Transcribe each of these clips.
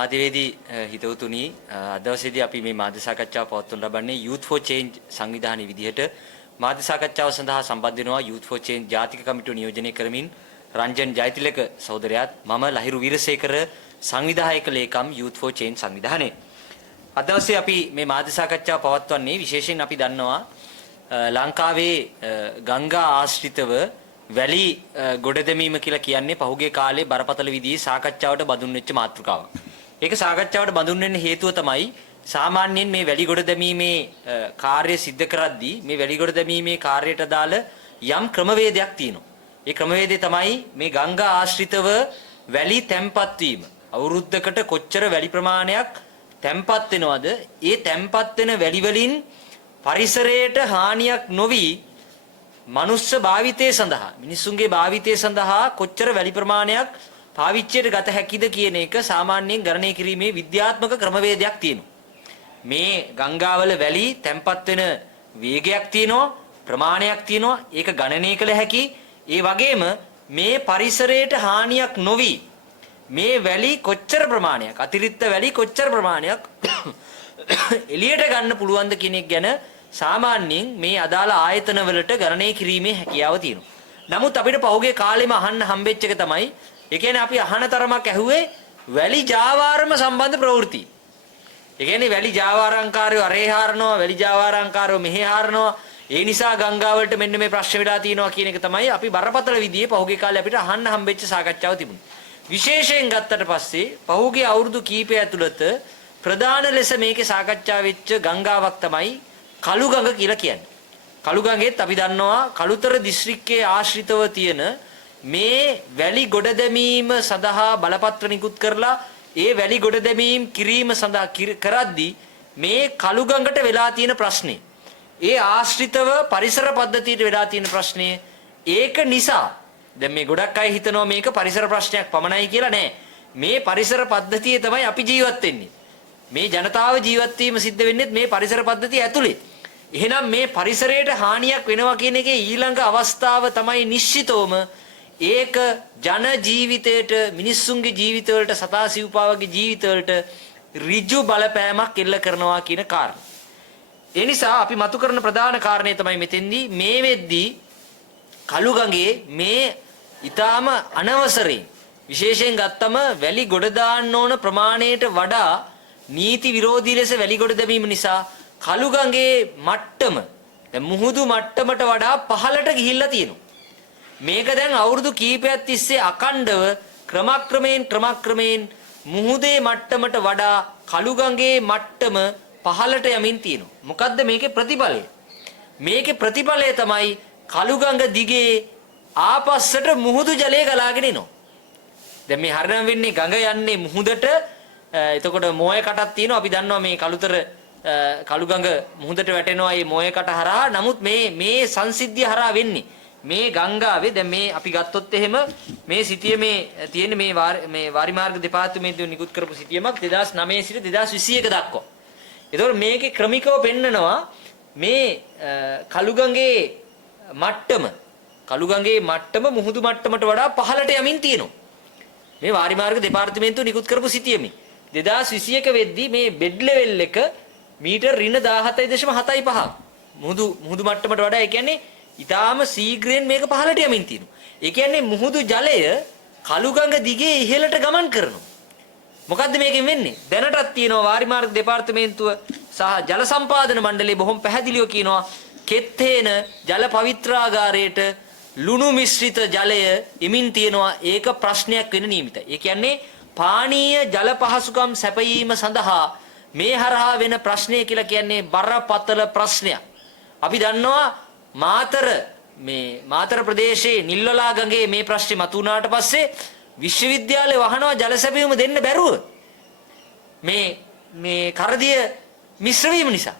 මාධ්‍යවේදී හිතවතුනි අද දවසේදී අපි මේ මාධ්‍ය සාකච්ඡාව පවත්වනු ලබන්නේ Youth for Change සංවිධානයේ විදිහට මාධ්‍ය සාකච්ඡාව සඳහා සම්බන්ධ වෙනවා Youth for Change ජාතික කමිටුව නියෝජනය කරමින් රංජන් ජයතිලක සහෝදරයාත් මම ලහිරු වීරසේකර සංවිධායක ලේකම් Youth for Change සංවිධානයේ අද දවසේ අපි මේ මාධ්‍ය සාකච්ඡාව පවත්වන්නේ විශේෂයෙන් අපි දන්නවා ලංකාවේ ගංගා ආශ්‍රිතව වැලි ගොඩ දැමීම කියලා කියන්නේ පහුගිය කාලේ බරපතල විදිහේ සාකච්ඡාවට බඳුන් වෙච්ච මාතෘකාවක්. ඒක සාකච්ඡාවට බඳුන් වෙන්න හේතුව තමයි සාමාන්‍යයෙන් මේ වැලි ගොඩ දැමීමේ කාර්ය සිද්ධ කරද්දී මේ වැලි ගොඩ දැමීමේ කාර්යයට අදාළ යම් ක්‍රමවේදයක් තියෙනවා. ඒ ක්‍රමවේදය තමයි මේ ගංගා ආශ්‍රිතව වැලි තැම්පත් වීම. අවුරුද්දකට කොච්චර වැලි ප්‍රමාණයක් තැම්පත් වෙනවද? ඒ තැම්පත් වෙන වැලි වලින් පරිසරයට හානියක් නොවි මනුස්ස භාවිතයේ සඳහා මිනිසුන්ගේ භාවිතයේ සඳහා කොච්චර වැලි ප්‍රමාණයක් පාවිච්චියට ගත හැකිද කියන එක සාමාන්‍යයෙන් ගණනය කිරීමේ විද්‍යාත්මක ක්‍රමවේදයක් තියෙනවා. මේ ගංගාවල වැලි තැම්පත් වෙන වේගයක් තියෙනවා, ප්‍රමාණයක් තියෙනවා. ඒක ගණනය කළ හැකි. ඒ වගේම මේ පරිසරයට හානියක් නොවි මේ වැලි කොච්චර ප්‍රමාණයක් අතිරික්ත වැලි කොච්චර ප්‍රමාණයක් එළියට ගන්න පුළුවන්ද කියන එක ගැන සාමාන්‍යයෙන් මේ අදාළ ආයතන වලට ගණනය කිරීමේ හැකියාව තියෙනවා. නමුත් අපිට පහුගිය කාලෙම අහන්න හම්බෙච්ච එක තමයි ඒ කියන්නේ අපි අහන තරමක් ඇහුවේ වැලි ජාවාරම සම්බන්ධ ප්‍රවෘත්ති. ඒ කියන්නේ වැලි ජාවාරංකාරයෝ අරේ හරනවා, වැලි ජාවාරංකාරයෝ මෙහෙ හරනවා. ඒ නිසා ගංගාවලට මෙන්න මේ ප්‍රශ්න වෙලා තියෙනවා කියන එක තමයි අපි බරපතල විදිහේ පහුගිය කාලේ අපිට අහන්න හම්බෙච්ච සාකච්ඡාව තිබුණේ. විශේෂයෙන් ගත්තට පස්සේ පහුගිය අවුරුදු කීපය ඇතුළත ප්‍රධාන ලෙස මේකේ සාකච්ඡා වෙච්ච ගංගාවක් තමයි කළුගඟ කියලා කියන්නේ. කළුගඟෙත් අපි දන්නවා කළුතර දිස්ත්‍රික්කයේ ආශ්‍රිතව තියෙන මේ වැලි ගොඩ දැමීම සඳහා බලපත්‍ර නිකුත් කරලා ඒ වැලි ගොඩ දැමීම කිරීම සඳහා කරද්දී මේ කළුගඟට වෙලා තියෙන ප්‍රශ්නේ ඒ ආශ්‍රිතව පරිසර පද්ධතියට වෙලා තියෙන ප්‍රශ්නේ ඒක නිසා දැන් මේ ගොඩක් අය හිතනවා මේක පරිසර ප්‍රශ්නයක් පමණයි කියලා නෑ. මේ පරිසර පද්ධතියේ තමයි අපි ජීවත් වෙන්නේ. මේ ජනතාව ජීවත් වීම සිද්ධ වෙන්නේ මේ පරිසර පද්ධතිය ඇතුලේ. එහෙනම් මේ පරිසරයට හානියක් වෙනවා කියන එකේ ඊළඟ අවස්ථාව තමයි නිශ්චිතවම ඒක ජන ජීවිතයට මිනිස්සුන්ගේ ජීවිතවලට සතා සිව්පාවගේ ජීවිතවලට ඍජු බලපෑමක් එල්ල කරනවා කියන කාරණා. ඒ නිසා අපි මතු කරන ප්‍රධාන කාරණේ තමයි මෙතෙන්දී මේ වෙද්දී කළුගඟේ මේ ඊටාම අනවසරයෙන් විශේෂයෙන් ගත්තම වැලි ගොඩ දාන්න ඕන ප්‍රමාණයට වඩා නීති විරෝධී ලෙස වැලි ගොඩ දැමීම නිසා කළුගඟේ මට්ටම දැන් මුහුදු මට්ටමට වඩා පහළට ගිහිල්ලා තියෙනවා. මේක දැන් අවුරුදු කීපයක් තිස්සේ අකණ්ඩව ක්‍රමක්‍රමයෙන් මුහුදේ මට්ටමට වඩා කළුගඟේ මට්ටම පහළට යමින් තියෙනවා. මොකද්ද මේකේ ප්‍රතිඵලය? මේකේ ප්‍රතිඵලය තමයි කළුගඟ දිගේ ආපස්සට මුහුදු ජලය ගලාගෙන එනවා. දැන් මේ හරිනම් වෙන්නේ ගඟ යන්නේ මුහුදට. එතකොට මොය කටක් තියෙනවා. අපි දන්නවා මේ කළුගඟ මුහුදට වැටෙනවා මේ මොය කට හරහා. නමුත් මේ සංසිද්ධිය හරහා වෙන්නේ මේ ගංගාවේ දැන් මේ අපි ගත්තොත් එහෙම මේ සිටිය මේ තියෙන මේ වාරිමාර්ග දෙපාර්තමේන්තුව නිකුත් කරපු සිටියමක් 2009 සිට 2021 දක්වා. ඒතකොට මේකේ ක්‍රමිකව පෙන්නනවා මේ කළුගඟේ මට්ටම මුහුදු මට්ටමට වඩා පහළට යමින් තියෙනවා. මේ වාරිමාර්ග දෙපාර්තමේන්තුව නිකුත් කරපු සිටියමේ 2021 වෙද්දී මේ බෙඩ් ලෙවල් එක මීටර් ඍණ 17.75 මුහුදු මට්ටමට වඩා ඒ කියන්නේ ඊටාම ශීඝ්‍රයෙන් මේක පහළට යමින් තියෙනවා. ඒ කියන්නේ මුහුදු ජලය කළුගඟ දිගේ ඉහළට ගමන් කරනවා. මොකද්ද මේකෙන් වෙන්නේ? දැනටත් තියෙනවා වාරිමාර්ග දෙපාර්තමේන්තුව සහ ජල සම්පාදන මණ්ඩලය බොහොම පැහැදිලිව කියනවා කෙත්තේන ජල පවිත්‍රාගාරයට ලුණු මිශ්‍රිත ජලය එමින් තියෙනවා. ඒක ප්‍රශ්නයක් වෙන නියමිතයි. ඒ කියන්නේ පානීය ජල පහසුකම් සැපයීම සඳහා මේ හරහා වෙන ප්‍රශ්නය කියලා කියන්නේ බරපතල ප්‍රශ්නයක්. අපි දන්නවා මාතර ප්‍රදේශයේ නිල්වලා ගඟේ මේ ප්‍රශ්නේ මතුවුණාට පස්සේ විශ්වවිද්‍යාලය වහනවා ජල සැපයීම දෙන්න බැරුව. මේ කරදිය මිශ්‍ර වීම නිසා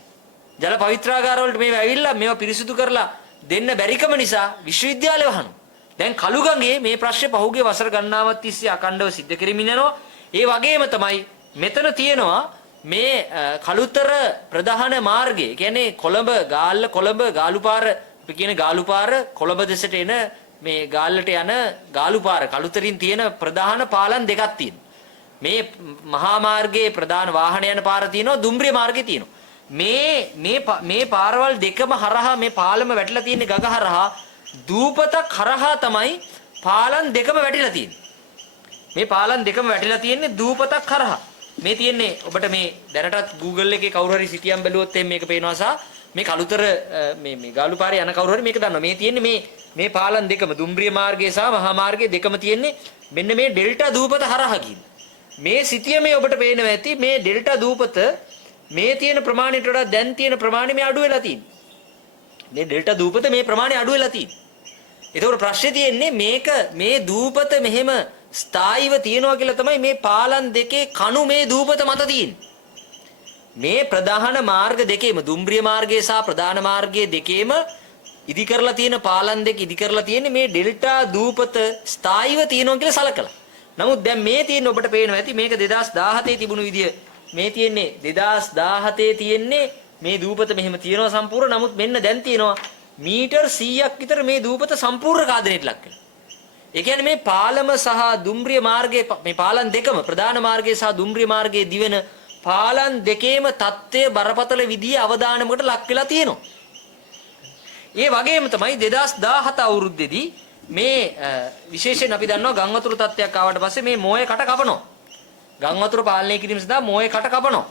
ජල පවිත්‍රාගාර වලට මේවා ඇවිල්ලා මේවා පිරිසුදු කරලා දෙන්න බැරිකම නිසා විශ්වවිද්‍යාලය වහනවා. දැන් කළුගඟේ මේ ප්‍රශ්නේ පහුගිය වසර ගණනාවක් තිස්සේ අකණ්ඩව සිද්ධ කරමින් යනවා. ඒ වගේම තමයි මෙතන තියෙනවා මේ කළුතර ප්‍රධාන මාර්ගය කියන්නේ කොළඹ ගාලුපාර අපි කියන ගාලුපාර කොළඹ දෙසට එන මේ ගාල්ලට යන ගාලුපාර කළුතරින් තියෙන ප්‍රධාන පාලම් දෙකක් තියෙනවා. මේ මහා මාර්ගයේ ප්‍රධාන වාහන යන පාර තියෙනවා, දුම්රිය මාර්ගේ තියෙනවා. මේ පාරවල් දෙකම හරහා මේ පාලම වැටිලා තියෙන ගඟ හරහා දූපතක් හරහා තමයි පාලම් දෙකම වැටිලා තියෙන්නේ. මේ පාලම් දෙකම වැටිලා තියෙන්නේ දූපතක් හරහා. මේ තියෙන්නේ ඔබට මේ දැනටත් Google එකේ කවුරු හරි සිටියම් බැලුවොත් මේක පේනවා සහ මේ කලුතර මේ ගාලු පාරේ යන කවුරු හරි මේක දන්නවා. මේ තියෙන්නේ මේ පාලම් දෙකම දුම්රිය මාර්ගය සහ මහා මාර්ගය දෙකම තියෙන්නේ මෙන්න මේ ඩෙල්ටා දූපත හරහා කියන්නේ. මේ සිටියමේ ඔබට පේනවා ඇති මේ ඩෙල්ටා දූපත මේ තියෙන ප්‍රමාණයට වඩා දැන් තියෙන ප්‍රමාණය මේ අඩු වෙලා තියෙන්නේ. මේ ඩෙල්ටා දූපත මේ ප්‍රමාණය අඩු වෙලා තියෙන්නේ. ඒතකොට ප්‍රශ්නේ තියෙන්නේ මේක මේ දූපත මෙහෙම ස්ථායීව තියනවා කියලා තමයි මේ පාලම් දෙකේ කණු මේ දූපත මත තියෙන්නේ. මේ ප්‍රධාන මාර්ග දෙකේම දුම්රිය මාර්ගය සහ ප්‍රධාන මාර්ගයේ දෙකේම ඉදි කරලා තියෙන පාලම් දෙක ඉදි කරලා තියෙන්නේ මේ ඩෙල්ටා දූපත ස්ථායීව තියනවා කියලා සලකලා. නමුත් දැන් මේ තියෙන ඔබට පේනවා ඇති මේක 2017 තිබුණු විදිය මේ තියෙන්නේ 2017 තියෙන්නේ මේ දූපත මෙහෙම තියෙනවා සම්පූර්ණ. නමුත් මෙන්න දැන් තියෙනවා මීටර් 100ක් විතර මේ දූපත සම්පූර්ණ කාදනයට ලක් වෙනවා. ඒ කියන්නේ මේ පාලම සහ දුම්රිය මාර්ගයේ මේ පාලම් දෙකම ප්‍රධාන මාර්ගයේ සහ දුම්රිය මාර්ගයේ දිවෙන පාලම් දෙකේම தත්ත්වය බරපතල විදිහේ අවදානමකට ලක් වෙලා තියෙනවා. ඒ වගේම තමයි 2017 අවුරුද්දේදී මේ විශේෂයෙන් අපි දන්නවා ගම් වතුර තත්ත්වයක් ආවට පස්සේ මේ මොයේ කට කපනවා. ගම් වතුර පාලනය කිරීම සඳහා මොයේ කට කපනවා.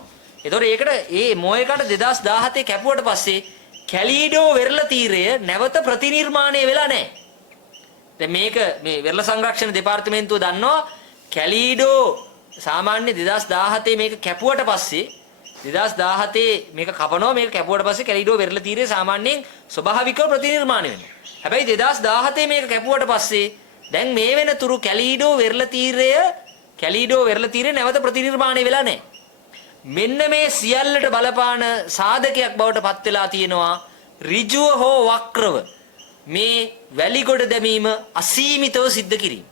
ඒතකොට ඒකට මේ මොයේ කට 2017 කැපුවට පස්සේ කැලීඩෝ වෙරළ තීරය නැවත ප්‍රතිනිර්මාණය වෙලා නැහැ. දැන් මේක මේ වෙරළ සංරක්ෂණ දෙපාර්තමේන්තුව දන්නවා කැලීඩෝ සාමාන්‍ය 2017 මේක කැපුවට පස්සේ 2017 මේක කපනවා මේක කැපුවට පස්සේ කැලීඩෝ වෙරළ තීරය සාමාන්‍යයෙන් ස්වභාවිකව ප්‍රතිනිර්මාණය වෙනවා. හැබැයි 2017 මේක කැපුවට පස්සේ දැන් මේ වෙනතුරු කැලීඩෝ වෙරළ තීරය නැවත ප්‍රතිනිර්මාණය වෙලා නැහැ. මෙන්න මේ සියල්ලට බලපාන සාධකයක් බවට පත් වෙලා තියෙනවා ඍජුව හෝ වක්‍රව මේ වැලිගොඩ දැමීම අසීමිතව සිද්ධ කිරීම.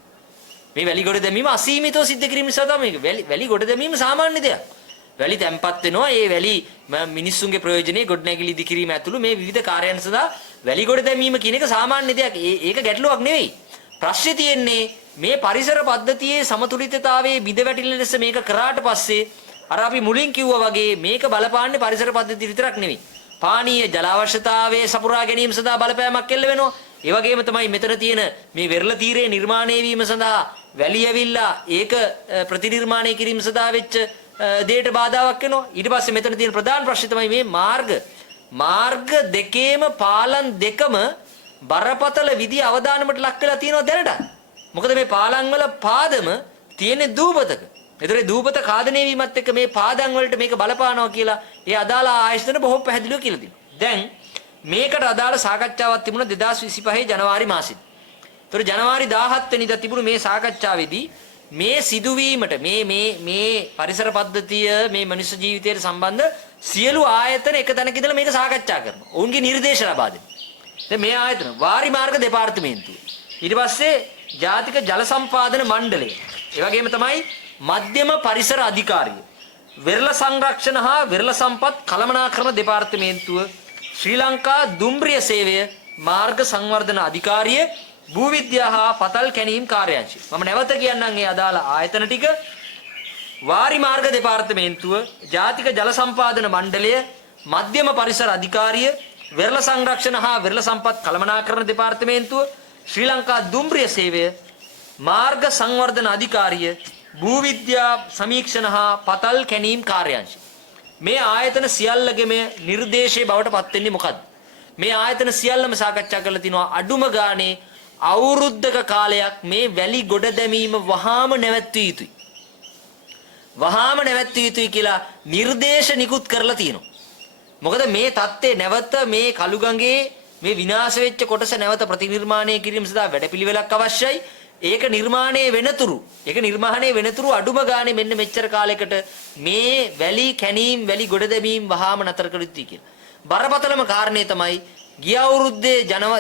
මේ වැලිගොඩ දැමීම අසීමිතව සිද්ධ කිරීම නිසා තමයි වැලිගොඩ දැමීම සාමාන්‍ය දෙයක්. වැලි තැම්පත් වෙනවා. ඒ වැලි මිනිස්සුන්ගේ ප්‍රයෝජනෙයි ගොඩනැගිලි ඉදි කිරීම ඇතුළු මේ විවිධ කාර්යයන් සඳහා වැලිගොඩ දැමීම කියන එක සාමාන්‍ය දෙයක්. ඒක ගැටලුවක් නෙවෙයි. ප්‍රශ්නේ තියෙන්නේ මේ පරිසර පද්ධතියේ සමතුලිතතාවයේ බිඳ වැටිලෙන ලෙස මේක කරාට පස්සේ අර අපි මුලින් කිව්වා වගේ මේක බලපාන්නේ පරිසර පද්ධතිය විතරක් නෙවෙයි. පානීය ජල අවශ්‍යතාවයේ සපුරා ගැනීම සඳහා බලපෑමක් එල්ල වෙනවා. ඒ වගේම තමයි මෙතන තියෙන මේ වෙරළ තීරයේ නිර්මාණය වීම සඳහා වැලි ඇවිල්ලා ඒක ප්‍රතිනිර්මාණය කිරීම සඳහා වෙච්ච දෙයට බාධාවක් වෙනවා. ඊට පස්සේ මෙතන තියෙන ප්‍රධාන ප්‍රශ්නේ තමයි මේ මාර්ග දෙකේම පාලම් දෙකම බරපතල විදි අවදානමට ලක් වෙලා තියෙනවා දැනට. මොකද මේ පාලම් වල පාදම තියෙන දූපතක. ඒතරේ දූපත කාදනය වීමත් එක්ක මේ පාදම් වලට මේක බලපානවා කියලා ඒ අදාළ ආයතන බොහොම පැහැදිලිව කියලා දෙනවා. දැන් මේකට අදාළ සාකච්ඡාවක් තිබුණා 2025 ජනවාරි මාසෙදී. ඒතර ජනවාරි 17 වෙනිදා තිබුණු මේ සාකච්ඡාවේදී මේ සිදුවීමට මේ පරිසර පද්ධතිය මේ මනුෂ්‍ය ජීවිතයට සම්බන්ධ සියලු ආයතන එක තැනක ඉඳලා මේක සාකච්ඡා කරනවා. ඔවුන්ගේ නිර්දේශ ලබා දෙනවා. දැන් මේ ආයතන වාරි මාර්ග දෙපාර්තමේන්තුව. ඊට පස්සේ ජාතික ජල සම්පාදන මණ්ඩලය. ඒ වගේම තමයි මධ්‍යම පරිසර අධිකාරිය. වෙරළ සංරක්ෂණ හා වෙරළ සම්පත් කළමනාකරණ දෙපාර්තමේන්තුව. ශ්‍රී ලංකා දුම්රිය සේවය මාර්ග සංවර්ධන අධිකාරිය. භූවිද්‍යා හා පතල් කැණීම් කාර්යාංශය. මම නැවත කියන්නම් මේ අදාළ ආයතන ටික. වාරි මාර්ග දෙපාර්තමේන්තුව, ජාතික ජල සම්පාදන මණ්ඩලය, මධ්‍යම පරිසර අධිකාරිය, වෙරළ සංරක්ෂණ හා වෙරළ සම්පත් කළමනාකරණ දෙපාර්තමේන්තුව, ශ්‍රී ලංකා දුම්රිය සේවය, මාර්ග සංවර්ධන අධිකාරිය, භූවිද්‍යා සමීක්ෂණ හා පතල් කැණීම් කාර්යාංශය. මේ ආයතන සියල්ලගේම නිර්දේශයේ බවට පත් වෙන්නේ මොකද්ද? මේ ආයතන සියල්ලම සාකච්ඡා කරලා තිනවා අඩුම ගානේ අවුරුද්දක කාලයක් මේ වැලි ගොඩ දැමීම වහාම නැවැත්විය යුතුයි. වහාම නැවැත්විය යුතුයි කියලා නිර්දේශ නිකුත් කරලා තියෙනවා. මොකද මේ தත්ත්වය නැවත මේ කළුගඟේ මේ විනාශ වෙච්ච කොටස නැවත ප්‍රතිනිර්මාණය කිරීම සඳහා වැඩපිළිවෙලක් අවශ්‍යයි. ඒක නිර්මාණය වෙනතුරු අඩුම ගානේ මෙන්න මෙච්චර කාලයකට මේ වැලි කැණීම් වැලි ගොඩ දැමීම් වහාම නතර කළ යුතුයි කියලා. බරපතලම කාරණේ තමයි ගිය අවුරුද්දේ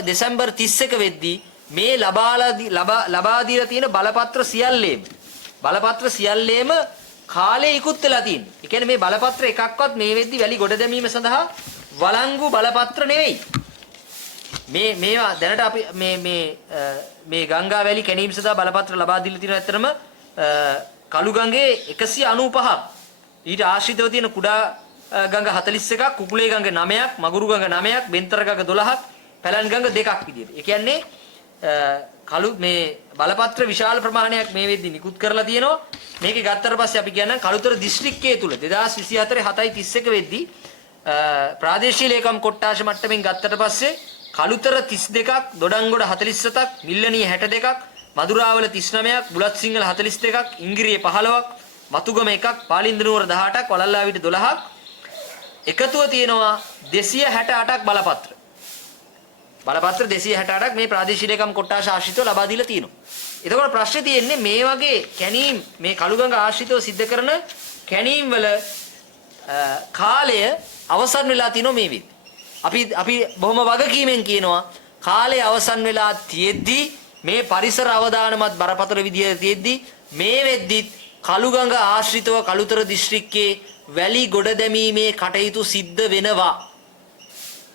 දෙසැම්බර් 31 වෙද්දී මේ ලබා දීලා තියෙන බලපත්‍ර සියල්ලේම කාලේ ඉක්ුත් වෙලා තියෙනවා. ඒ කියන්නේ මේ බලපත්‍ර එකක්වත් මේ වෙද්දී වැලි ගොඩ දැමීම සඳහා වළංගු බලපත්‍ර නෙවෙයි. මේවා දැනට අපි මේ ගංගා වැලි කැණීම් සඳහා බලපත්‍ර ලබා දීලා තියෙනවා. ඇත්තටම කළුගඟේ 195ක් ඊට ආශ්‍රිතව තියෙන කුඩා ගඟ 41ක් කුකුලේ ගඟ 9ක් මගුරු ගඟ 9ක් බෙන්තර ගඟ 12ක් පැලන් ගඟ 2ක් විදියට. ඒ කියන්නේ කළු මේ බලපත්‍ර විශාල ප්‍රමාණයක් මේ වෙද්දි නිකුත් කරලා තියෙනවා. මේකේ ගත්තට පස්සේ අපි කියනවා කළුතර දිස්ත්‍රික්කයේ තුල 2024 7:31 වෙද්දි ප්‍රාදේශීය ලේකම් කොට්ටාශ මට්ටමින් ගත්තට පස්සේ කළුතර 32ක්, දොඩංගොඩ 47ක්, මිල්ලණිය 62ක්, මදුරාවල 39ක්, බුලත් සිංහල 42ක්, ඉංගිරියේ 15ක්, වතුගම 1ක්, පාලින්දනුවර 18ක්, වලල්ලාවිට 12ක් එකතුව තියෙනවා 268ක් බලපත්‍ර. බලපත්‍ර 268ක් මේ ප්‍රාදේශීය ලේකම් කොට්ටාශ ආශ්‍රිතව ලබා දීලා තියෙනවා. එතකොට ප්‍රශ්නේ තියෙන්නේ මේ වගේ කැණීම් මේ කළුගඟ ආශ්‍රිතව සිද්ධ කරන කැණීම් වල කාලය අවසන් වෙලා තිනෝ මේ විදිහ. අපි බොහොම වගකීමෙන් කියනවා කාලය අවසන් වෙලා තියෙද්දි මේ පරිසර අවදානමත් බරපතල විදියට තියෙද්දි මේ වෙද්දිත් කළුගඟ ආශ්‍රිතව කළුතර දිස්ත්‍රික්කයේ වැලි ගොඩ දැමීමේ කටයුතු සිද්ධ වෙනවා.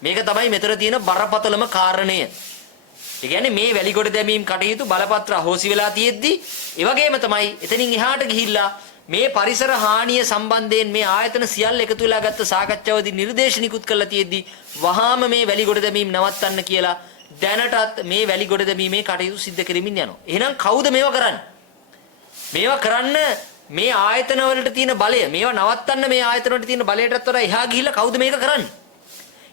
මේක තමයි මෙතන තියෙන බරපතලම කාරණය. ඒ කියන්නේ මේ වැලි ගොඩ දැමීම් කටයුතු බලපත්‍ර අහෝසි වෙලා තියෙද්දි ඒ වගේම තමයි එතනින් එහාට ගිහිල්ලා මේ පරිසර හානිය සම්බන්ධයෙන් මේ ආයතන සියල්ල එකතු වෙලා ගත්ත සාකච්ඡාවේදී නිර්දේශ නිකුත් කරලා තියෙද්දි වහාම මේ වැලි ගොඩ දැමීම් නවත්තන්න කියලා දැනටත් මේ වැලි ගොඩ දැමීමේ කටයුතු සිද්ධ කරමින් යනවා. එහෙනම් කවුද මේවා කරන්නේ? මේවා කරන්න මේ ආයතන වලට තියෙන බලය, මේවා නවත්තන්න මේ ආයතන වලට තියෙන බලයටත් වඩා එහා ගිහිල්ලා කවුද මේක කරන්නේ?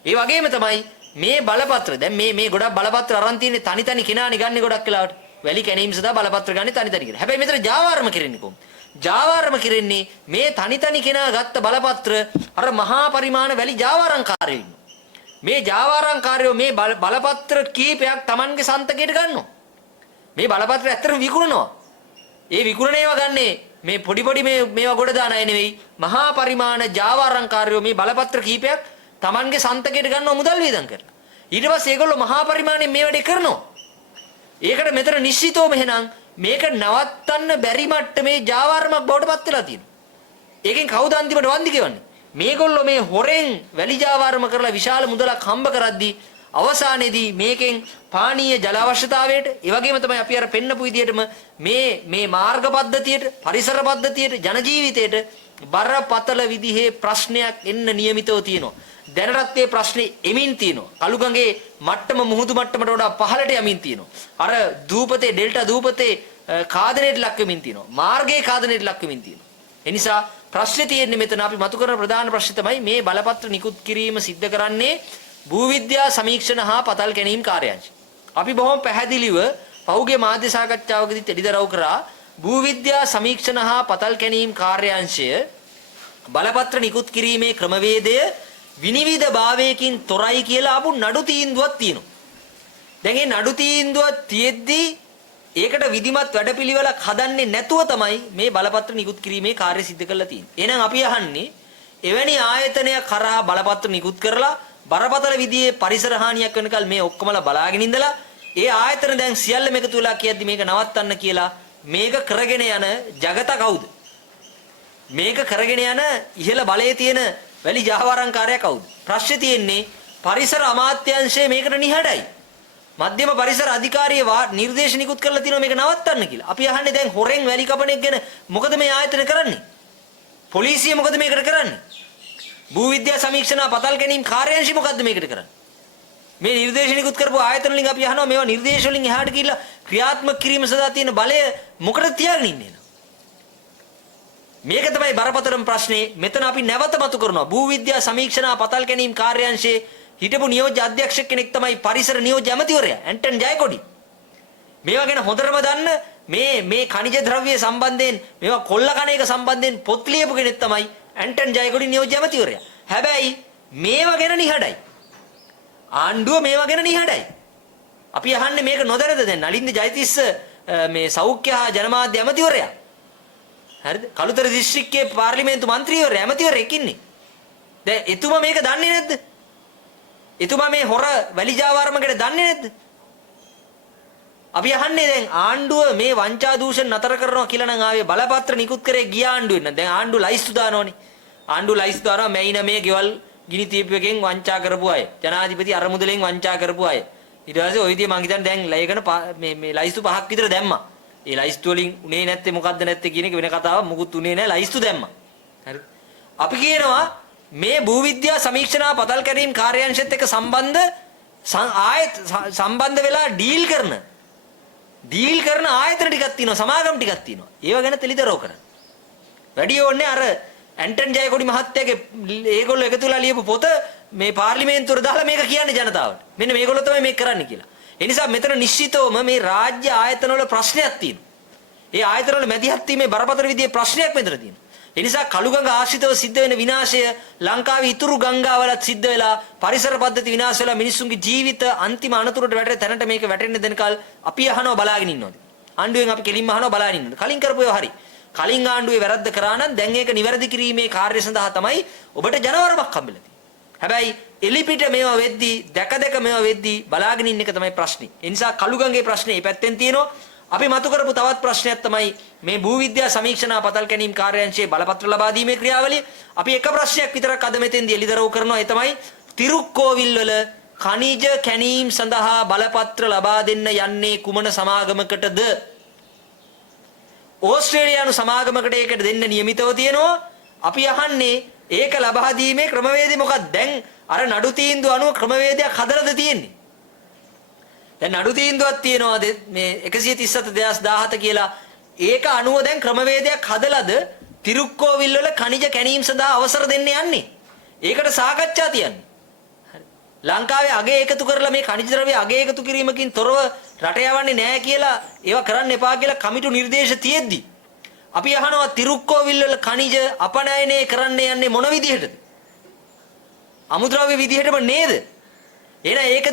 ඒ වගේම තමයි මේ බලපත්‍ර දැන් මේ ගොඩක් බලපත්‍ර අරන් තියෙන්නේ තනි කෙනානේ ගන්න ගොඩක් වෙලාවට. වැලි කැණීම් සදා බලපත්‍ර ගන්න තනි කෙනා. හැබැයි මෙතන ජාවාරම කරන්නේ කොහොමද? ජාවාරම කරන්නේ මේ තනි කෙනා ගත්ත බලපත්‍ර අර මහා පරිමාණ වැලි ජාවාරම්කාරයෝ ඉන්නවා. මේ ජාවාරම්කාරයෝ මේ බලපත්‍ර කීපයක් Tamanගේ සන්තකයට ගන්නවා. මේ බලපත්‍ර ඇත්තටම විකුණනවා. ඒ විකුණන ඒවා ගන්නේ මේ පොඩි මේවා ගොඩ දාන අය නෙවෙයි. මහා පරිමාණ ජාවාරම්කාරයෝ මේ බලපත්‍ර කීපයක් Tamanගේ සන්තකයට ගන්නව මුදල් වේදම් කරලා. ඊට පස්සේ ඒගොල්ලෝ මහා පරිමාණයෙන් මේ වැඩේ කරනවා. ඒකට මෙතන නිශ්චිතවම එහෙනම් මේක නවත්තන්න බැරි මට්ටමේ ජාවාරමක් බවට පත් වෙලා තියෙනවා. ඒකෙන් කවුද අන්තිමට වන්දි ගෙවන්නේ? මේගොල්ලෝ මේ හොරෙන් වැලි ජාවාරම කරලා විශාල මුදලක් හම්බ කරද්දී අවසානයේදී මේකෙන් පානීය ජල අවශ්‍යතාවයට ඒ වගේම තමයි අපි අර පෙන්නපු විදිහටම මේ මාර්ග පද්ධතියට, පරිසර පද්ධතියට, ජන ජීවිතයට බරපතල විදිහේ ප්‍රශ්නයක් එන්න නියමිතව තියෙනවා. දැනටත් මේ ප්‍රශ්නේ එමින් තියෙනවා. කළුගඟේ මට්ටම මුහුදු මට්ටමට වඩා පහළට යමින් තියෙනවා. අර දූපතේ ඩෙල්ටා දූපතේ කාදනයට ලක් වෙමින් තියෙනවා. මාර්ගයේ කාදනයට ලක් වෙමින් තියෙනවා. ඒ නිසා ප්‍රශ්නේ තියෙන්නේ මෙතන අපි මතු කරන ප්‍රධාන ප්‍රශ්නේ තමයි මේ බලපත්‍ර නිකුත් කිරීම සිද්ධ කරන්නේ භූවිද්‍යා සමීක්ෂණ හා පතල් ගැනීම කාර්යාංශය. අපි බොහොම පැහැදිලිව පහුගිය මාධ්‍ය සාකච්ඡාවකදී එළිදරව් කරා භූවිද්‍යා සමීක්ෂණ හා පතල් ගැනීම කාර්යාංශය බලපත්‍ර නිකුත් කිරීමේ ක්‍රමවේදය විනිවිද භාවයකින් තොරයි කියලා ආපු නඩු තීන්දුවක් තියෙනවා. දැන් මේ නඩු තීන්දුවක් තියෙද්දි ඒකට විධිමත් වැඩපිළිවෙලක් හදන්නේ නැතුව තමයි මේ බලපත්‍ර නිකුත් කිරීමේ කාර්යය සිද්ධ කරලා තියෙන්නේ. එහෙනම් අපි අහන්නේ එවැනි ආයතනයක් කරා බලපත්‍ර නිකුත් කරලා බරපතල විදිහේ පරිසර හානියක් වෙනකල් මේ ඔක්කොමලා බලාගෙන ඉඳලා ඒ ආයතන දැන් සියල්ලම එකතු වෙලා කියද්දි මේක නවත්තන්න කියලා මේක කරගෙන යන జగත කවුද? මේක කරගෙන යන ඉහළ බලයේ තියෙන වැලි ජාවාරම්කාරයා කවුද? ප්‍රශ්නේ තියෙන්නේ පරිසර අමාත්‍යාංශයේ මේකට නිහඬයි. මධ්‍යම පරිසර අධිකාරිය නිර්දේශ නිකුත් කරලා තියෙනවා මේක නවත්තන්න කියලා. අපි අහන්නේ දැන් හොරෙන් වැලි කපන එක ගැන මොකද මේ ආයතන කරන්නේ? පොලිසිය මොකද මේකට කරන්නේ? භූවිද්‍යා සමීක්ෂණ පතල් ගැනීම කාර්යාංශය මොකද්ද මේකට කරන්නේ? මේ නිර්දේශ නිකුත් කරපු ආයතන වලින් අපි අහනවා මේවා නිර්දේශ වලින් එහාට ගිහිල්ලා ක්‍රියාත්මක කිරීම සඳහා තියෙන බලය මොකටද තියාගෙන ඉන්නේ? මේක තමයි බරපතලම ප්‍රශ්නේ. මෙතන අපි නැවත මතු කරනවා භූවිද්‍යා සමීක්ෂණ පතල් ගැනීම කාර්යාංශයේ හිටපු නියෝජ්‍ය අධ්‍යක්ෂක කෙනෙක් තමයි පරිසර නියෝජ්‍ය ඇමතිවරයා ඇන්ටන් ජයකොඩි. මේවා ගැන හොඳටම දන්න මේ ඛනිජ ද්‍රව්‍ය සම්බන්ධයෙන් මේවා කොල්ල කණ එක සම්බන්ධයෙන් පොත් ලියපු කෙනෙක් තමයි ඇන්ටන් ජයකොඩි නියෝජ්‍ය ඇමතිවරයා. හැබැයි මේවා ගැන නිහඬයි. ආණ්ඩුව මේවා ගැන නිහඬයි. අපි අහන්නේ මේක නොදැනද දැන් නලින්ද ජයතිස්ස මේ සෞඛ්‍ය හා ජනමාධ්‍ය ඇමතිවරයා. හරිද? කළුතර දිස්ත්‍රික්කයේ පාර්ලිමේන්තු මන්ත්‍රීවරයා ඇමතිවරයෙක් ඉන්නේ. දැන් එතුමා මේක දන්නේ නැද්ද? එතුමා මේ හොර වැලි ජාවාරම ගැන දන්නේ නැද්ද? අපි අහන්නේ දැන් ආණ්ඩුව මේ වංචා දූෂණ නතර කරනවා කියලා නම් ආවේ බලපත්‍ර නිකුත් කරේ ගිය ආණ්ඩුවෙන් නම් දැන් ආණ්ඩුව ලයිස්තු දානෝනේ. ආණ්ඩුව ලයිස්තු දානවා මෙයින මේ ගෙවල් ගිනි තීප්පයකින් වංචා කරපු අය. ජනාධිපති අරමුදලෙන් වංචා කරපු අය. ඊට පස්සේ ওই විදිහේ මං හිතන්නේ දැන් ලයකන මේ ලයිස්තු 5ක් විතර දැම්මා. ඒ ලයිස්තු වලින් උනේ නැත්තේ මොකද්ද නැත්තේ කියන එක වෙන කතාවක්. මුකුත් උනේ නැහැ ලයිස්තු දැම්මා. හරි. අපි කියනවා මේ භූවිද්‍යා සමීක්ෂණා පතල් කැරීම් කාර්යාංශයත් එක්ක සම්බන්ධ වෙලා ඩීල් කරන ආයතන ටිකක් තියෙනවා, සමාගම් ටිකක් තියෙනවා. ඒව ගැන තෙලිදරව් කරන්න. වැඩි ඕනේ අර ඇන්ටන් ජයකොඩි මහත්තයාගේ ඒගොල්ලෝ එකතු වෙලා ලියපු පොත මේ පාර්ලිමේන්තුවට දාලා මේක කියන්නේ ජනතාවට. මෙන්න මේගොල්ලෝ තමයි මේක කරන්නේ කියලා. ඒ නිසා මෙතන නිශ්චිතවම මේ රාජ්‍ය ආයතන වල ප්‍රශ්නයක් තියෙනවා. ඒ ආයතන වල මැදිහත් වීමේ බරපතල විදිහේ ප්‍රශ්නයක් මෙතන තියෙනවා. ඒ නිසා කළුගඟ ආශ්‍රිතව සිද්ධ වෙන විනාශය ලංකාවේ ඉතුරු ගංගාවලත් සිද්ධ වෙලා පරිසර පද්ධති විනාශ වෙලා මිනිස්සුන්ගේ ජීවිත අන්තිම අනතුරට වැටෙන තැනට මේක වැටෙන්න දෙනකල් අපි අහනවා බලාගෙන ඉන්නවද? ආණ්ඩුවෙන් අපි කෙලින්ම අහනවා බලාගෙන ඉන්නවද? කලින් කරපු ඒවා හරි. කලින් ආණ්ඩුවේ වැරද්ද කරා නම් දැන් ඒක නිවැරදි කිරීමේ කාර්ය සඳහා තමයි ඔබට ජනවරමක් හම්බෙලා තියෙන්නේ. හැබැයි එලිපිට මේවා වෙද්දී දැක මේවා වෙද්දී බලාගෙන ඉන්න එක තමයි ප්‍රශ්නේ. ඒ නිසා කළුගඟේ ප්‍රශ්නේ මේ පැත්තෙන් තියෙනවා. අපි මතු කරපු තවත් ප්‍රශ්නයක් තමයි මේ භූවිද්‍යා සමීක්ෂණා පතල් කැණීම් කාර්යාංශයේ බලපත්‍ර ලබා දීමේ ක්‍රියාවලිය. අපි එක ප්‍රශ්නයක් විතරක් අද මෙතෙන්දී එළිදරව් කරනවා. ඒ තමයි තිරුක්කෝවිල් වල ඛනිජ කැණීම් සඳහා බලපත්‍ර ලබා දෙන්න යන්නේ කුමන සමාගමකටද? ඕස්ට්‍රේලියානු සමාගමකට ඒකට දෙන්න නියමිතව තියෙනවා. අපි අහන්නේ ඒක ලබා දීමේ ක්‍රමවේදය මොකක්ද? දැන් අර නඩු තීන්දුව අනුව ක්‍රමවේදයක් හදලාද තියෙන්නේ? දැන් නඩු තීන්දුවක් තියෙනවා මේ 137/2017 කියලා. ඒක අනුව දැන් ක්‍රමවේදයක් හදලාද තිරුක්කෝවිල් වල ඛනිජ කැණීම් සඳහා අවසර දෙන්න යන්නේ? ඒකට සාකච්ඡා තියන්නේ. හරි. ලංකාවේ අගය එකතු කරලා මේ ඛනිජ ද්‍රව්‍ය අගය එකතු කිරීමකින් තොරව රට යවන්නේ නැහැ කියලා ඒවා කරන්න එපා කියලා කමිටු නිර්දේශ තියෙද්දි අපි අහනවා තිරුක්කෝවිල් වල ඛනිජ අපනයනය කරන්න යන්නේ මොන විදිහටද? අමුද්‍රව්‍ය විදිහටම නේද? එහෙනම් ඒක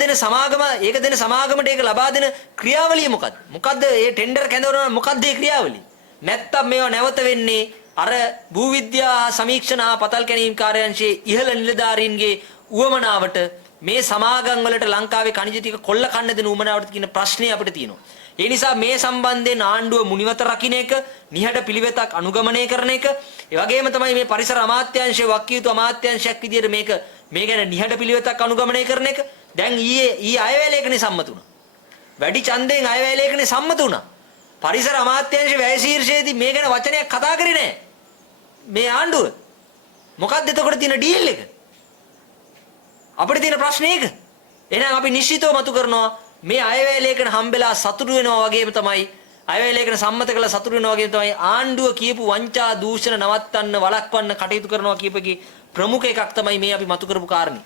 දෙන සමාගමට ඒක ලබා දෙන ක්‍රියාවලිය මොකද්ද? මොකද්ද මේ ටෙන්ඩර් කැඳවනවා මොකද්ද මේ ක්‍රියාවලිය? නැත්තම් මේවා නැවත වෙන්නේ අර භූවිද්‍යා සමීක්ෂණා පතල් කැණීම් කාර්යාංශයේ ඉහළ නිලධාරීන්ගේ උවමනාවට මේ සමාගම් වලට ලංකාවේ ඛනිජ ටික කොල්ල කන්න දෙන උවමනාවට කියන ප්‍රශ්නේ අපිට තියෙනවා. ඒ නිසා මේ සම්බන්ධයෙන් ආණ්ඩුව මුනිවත රකින්න එක, නිහඬ පිළිවෙතක් අනුගමනය කරන එක, ඒ වගේම තමයි මේ පරිසර අමාත්‍යාංශයේ වක්කීතු අමාත්‍යාංශයක් විදියට මේ ගැන නිහඬ පිළිවෙතක් අනුගමනය කරන එක. දැන් ඊයේ අයවැය ලේඛනේ සම්මත වුණා. වැඩි ඡන්දයෙන් අයවැය ලේඛනේ සම්මත වුණා. පරිසර අමාත්‍යාංශයේ වැය ශීර්ෂයේදී මේ ගැන වචනයක් කතා කරේ නැහැ. මේ ආණ්ඩුව. මොකක්ද එතකොට තියෙන ඩීල් එක? අපිට තියෙන ප්‍රශ්නේ ඒක. එහෙනම් අපි නිශ්චිතව මතු කරනවා මේ අයවැය ලේඛන හම්බෙලා සතුටු වෙනවා වගේම තමයි අයවැය ලේඛන සම්මත කළා සතුටු වෙනවා වගේම තමයි ආණ්ඩුව කියපු වංචා දූෂණ නවත්තන්න වළක්වන්න කටයුතු කරනවා කියපකේ ප්‍රමුඛ එකක් තමයි මේ අපි මතු කරපු කාරණේ.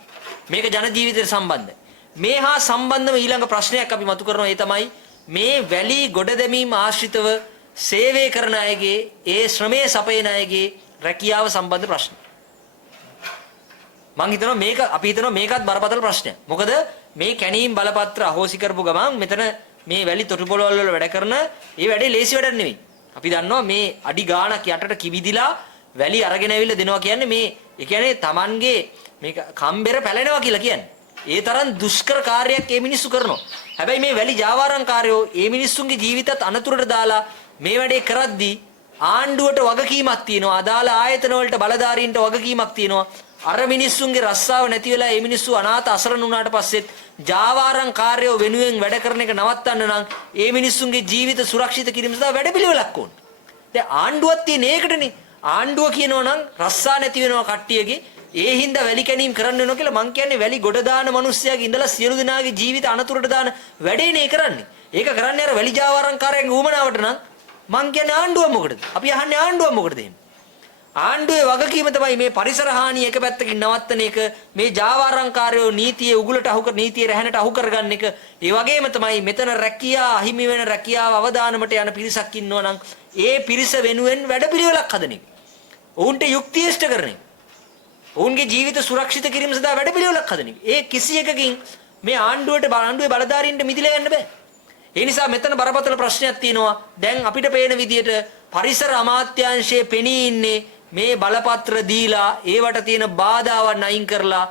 මේක ජන ජීවිතයට සම්බන්ධයි. මේ හා සම්බන්ධව ඊළඟ ප්‍රශ්නයක් අපි මතු කරනවා. ඒ තමයි මේ වැලි ගොඩ දැමීම ආශ්‍රිතව සේවය කරන අයගේ ඒ ශ්‍රමයේ සපයන අයගේ රැකියාව සම්බන්ධ ප්‍රශ්න. මම හිතනවා අපි හිතනවා මේකත් බරපතල ප්‍රශ්නයක්. මොකද මේ කැණීම් බලපත්‍ර අහෝසි කරපු ගමන් මෙතන මේ වැලි තොටුපොළවල් වල වැඩ කරන ඒ වැඩේ ලේසි වැඩක් නෙවෙයි. අපි දන්නවා මේ අඩි ගාණක් යටට කිවිදිලා වැලි අරගෙන ඇවිල්ලා දෙනවා කියන්නේ මේ ඒ කියන්නේ Tamanගේ මේක කම්බෙර පැලෙනවා කියලා කියන්නේ. ඒ තරම් දුෂ්කර කාර්යයක් මේ මිනිස්සු කරනවා. හැබැයි මේ වැලි ජාවාරම්කාරයෝ මේ මිනිස්සුන්ගේ ජීවිතත් අනතුරට දාලා මේ වැඩේ කරද්දී ආණ්ඩුවට වගකීමක් තියෙනවා. අදාළ ආයතන වලට බලධාරීන්ට වගකීමක් තියෙනවා. අර මිනිස්සුන්ගේ රස්සාව නැති වෙලා මේ මිනිස්සු අනාථ අසරණ වුණාට පස්සෙත් ජාවාරම්කාරයෝ වෙනුවෙන් වැඩ කරන එක නවත්තන්න නම් මේ මිනිස්සුන්ගේ ජීවිත සුරක්ෂිත කිරීම සඳහා වැඩපිළිවෙලක් ඕන. දැන් ආණ්ඩුවක් තියෙන ඒකටනේ. ආණ්ඩුව කියනවා නම් රස්සා නැති වෙනවා කට්ටියගේ ඒ හින්දා වැලි කැණීම් කරන්න වෙනවා කියලා. මං කියන්නේ වැලි ගොඩ දාන මිනිස්සයාගේ ඉඳලා සියලු දෙනාගේ ජීවිත අනතුරට දාන වැඩේනේ කරන්නේ. ඒක කරන්නේ අර වැලි ජාවාරම්කාරයන්ගේ උවමනාවට නම් මං කියන්නේ ආණ්ඩුව මොකටද? අපි අහන්නේ ආණ්ඩුව මොකටද එහෙම? ආණ්ඩුවේ වගකීම තමයි මේ පරිසර හානිය එක පැත්තකින් නවත්තන එක, මේ ජාවාරම්කාරයෝ නීතියේ උගුලට අහු කර නීතියේ රැහැනට අහු කරගන්න එක. ඒ වගේම තමයි මෙතන රැකියාව අහිමි වෙන රැකියාව අවදානමට යන පිරිසක් ඉන්නවා නම් ඒ පිරිස වෙනුවෙන් වැඩපිළිවෙලක් හදන එක. ඔවුන්ට යුක්තිය ඉෂ්ට කරන එක. ඔවුන්ගේ ජීවිත සුරක්ෂිත කිරීම සඳහා වැඩපිළිවෙලක් හදන එක. ඒ කිසි එකකින් මේ ආණ්ඩුවේ බලධාරීන්ට මිදිලා යන්න බෑ. ඒ නිසා මෙතන බරපතල ප්‍රශ්නයක් තියෙනවා. දැන් අපිට පේන විදිහට පරිසර අමාත්‍යාංශයේ පෙනී ඉන්නේ මේ බලපත්‍ර දීලා ඒවට තියෙන බාධාවන් අයින් කරලා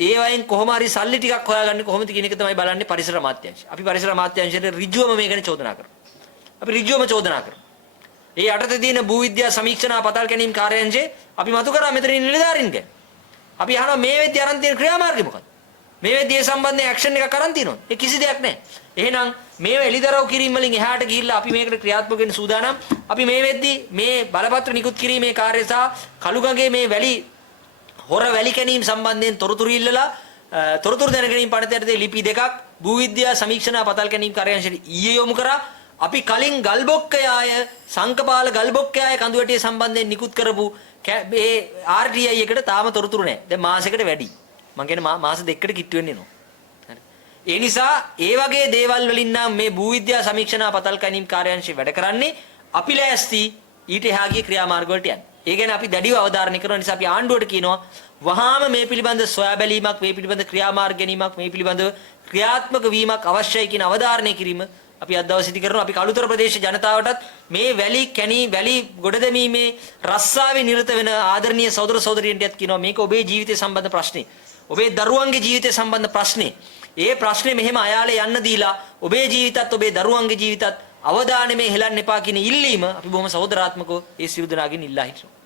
ඒවයින් කොහොම හරි සල්ලි ටිකක් හොයාගන්නේ කොහොමද කියන එක තමයි බලන්නේ පරිසර අමාත්‍යාංශය. අපි පරිසර අමාත්‍යාංශයට ඍජුවම මේක ගැන චෝදනා කරනවා. අපි ඍජුවම චෝදනා කරනවා. ඒ යටතේ තියෙන භූවිද්‍යා සමීක්ෂණා පතල් කැණීම් කාර්යාංශයේ අපි මතු කරා මෙතන නිලධාරීන් ගැන. අපි අහනවා මේ වෙද්දී අරන් තියෙන ක්‍රියාමාර්ගය මොකක්ද? මේ වෙද්දී සම්බන්ධයෙන් ඇක්ෂන් එකක් අරන් තියෙනවා. ඒ කිසි දෙයක් නැහැ. එහෙනම් මේව එලිදරව් කිරීම වලින් එහාට ගිහිල්ලා අපි මේකට ක්‍රියාත්මක වෙන්න සූදානම්. අපි මේ වෙද්දී මේ බලපත්‍ර නිකුත් කිරීමේ කාර්යය සහ කළුගඟේ මේ වැලි හොර වැලි කැණීම් සම්බන්ධයෙන් තොරතුරු ඉල්ලලා තොරතුරු දැන ගැනීම පනතයටදී ලිපි දෙකක් භූවිද්‍යා සමීක්ෂණ පතල් කැණීම් කාර්යාංශයට ඊයේ යොමු කරා. අපි කලින් ගල්බොක්කයාය සංකපාල ගල්බොක්කයාය කඳුවැටිය සම්බන්ධයෙන් නිකුත් කරපු මේ RTI එකට තාම තොරතුරු නැහැ. දැන් මාසයකට වැඩි. මම කියන්නේ මාස දෙකකට කිට්ටු වෙන්න එනවා. හරි. ඒ නිසා ඒ වගේ දේවල් වලින් නම් මේ භූවිද්‍යා සමීක්ෂණ පතල් කැණීම් කාර්යාංශය වැඩ කරන්නේ අපි ලෑස්ති ඊට එහා ගිය ක්‍රියාමාර්ග වලට යන්න. ඒ ගැන අපි දැඩිව අවධාරණය කරන නිසා අපි ආණ්ඩුවට කියනවා වහාම මේ පිළිබඳ සොයා බැලීමක්, මේ පිළිබඳ ක්‍රියාමාර්ග ගැනීමක්, මේ පිළිබඳ ක්‍රියාත්මක වීමක් අවශ්‍යයි කියන අවධාරණය කිරීම අපි අද දවසේදී කරනවා. අපි කළුතර ප්‍රදේශ ජනතාවටත් මේ වැලි වැලි ගොඩ දැමීමේ රස්සාවේ නිරත වෙන ආදරණීය සහෝදර සහෝදරියන්ටත් කියනවා මේක ඔබේ ජීවිතය සම්බන්ධ ප්‍රශ්නේ. ඔබේ දරුවන්ගේ ජීවිතය සම්බන්ධ ප්‍රශ්නේ. ඒ ප්‍රශ්නේ මෙහෙම අයාලේ යන්න දීලා ඔබේ ජීවිතත් ඔබේ දරුවන්ගේ ජීවිතත් අවධානය මේ හෙලන්න එපා කියන ඉල්ලීම අපි බොහොම සහෝදරාත්මකව ඒ සියලු දෙනාගෙන් ඉල්ලා හිටිනවා.